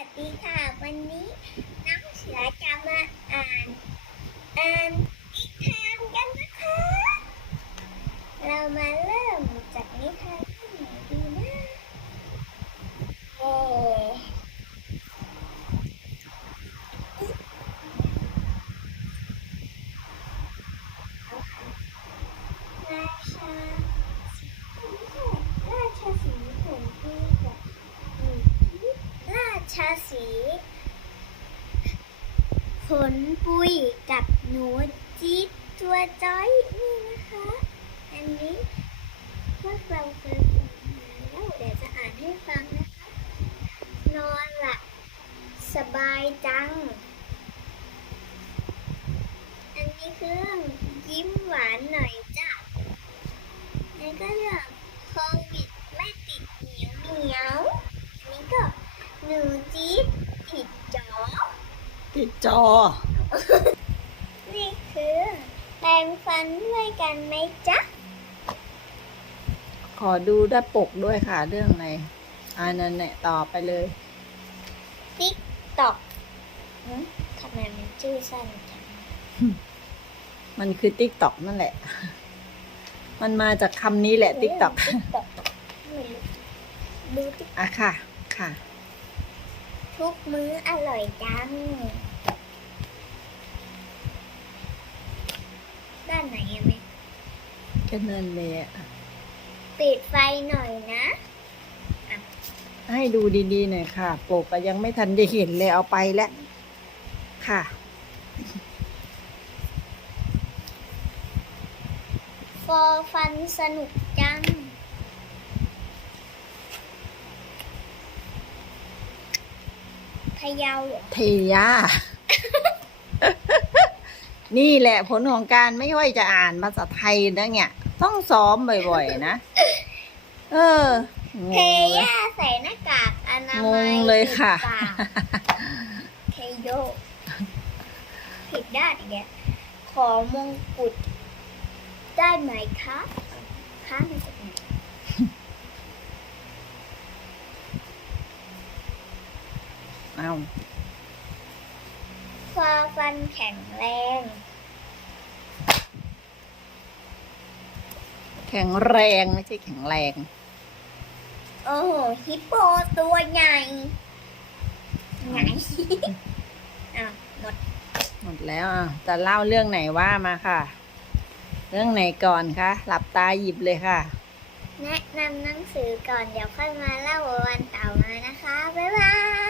วัสดีค่ะ วันนี้น้องเสือจะมาอ่านอ่านนิทานกันนะคะ เรามาเริ่มจากนิทานที่ไหนดีนะเอ่อเอาค่ะราชาราชาสีผมดีกับ รา ชาสี ขนปุยกับหนูจี๊ดตัวจ้อยนี่นะคะ อันนี้พวกเราเคยฟังมาแล้วเดี๋ยวจะอ่านให้ฟังนะคะ นอนหลับสบายจัง อันนี้คือยิ้มหวานหน่อยจ้ะนี่ก็เรื่องโควิดไม่ติดเหนียวเหนียวอันนี้ก็หนู ติดจอ นี่คือแปรงฟันด้วยกันไหมจ๊ะ ขอดูด้านปกด้วยค่ะเรื่องอะไรอันนั้นเนี่ยต่อไปเลย ติ๊กตอกทำไมมันชื่อสั้นจังมันคือติ๊กต็อกนั่นแหละ มันมาจากคำนี้แหละติ๊กต็อกติ๊กตอกไม่รู้ดูติ๊กอะค่ะ ค่ะ ทุกมื้ออร่อยจัง ด้านไหนอะแม่ก็นั่นแหละปิดไฟหน่อยนะ ให้ดูดีๆหน่อยค่ะปกก็ยังไม่ทันได้เห็นเลยเอาไปแล้วค่ะ ฟอฟันสนุกจัง พะเยาเหรอเทยา นี่แหละผลของการไม่ค่อยจะอ่านภาษาไทยนะเนี่ย ต้องซ้อมบ่อยๆนะ เอองงเทเลยย่าใส่หน้ากากอนามัยงงเลยค่ะ ปิดปากเทโยผิดด้านอีกแล้วขอมงกุฎได้ไหมคะคะมาจากไหน เอาฟ้าฟันแข็งแรง แข็งแรงไม่ใช่แข็งแรง โอ้โหฮิปโปตัวใหญ่ไหนอะหมดหมดแล้วอะจะเล่าเรื่องไหนว่ามาค่ะ เรื่องไหนก่อนคะหลับตาหยิบเลยค่ะ แนะนำหนังสือก่อนเดี๋ยวค่อยมาเล่าวันต่อมานะคะ บ๊ายบาย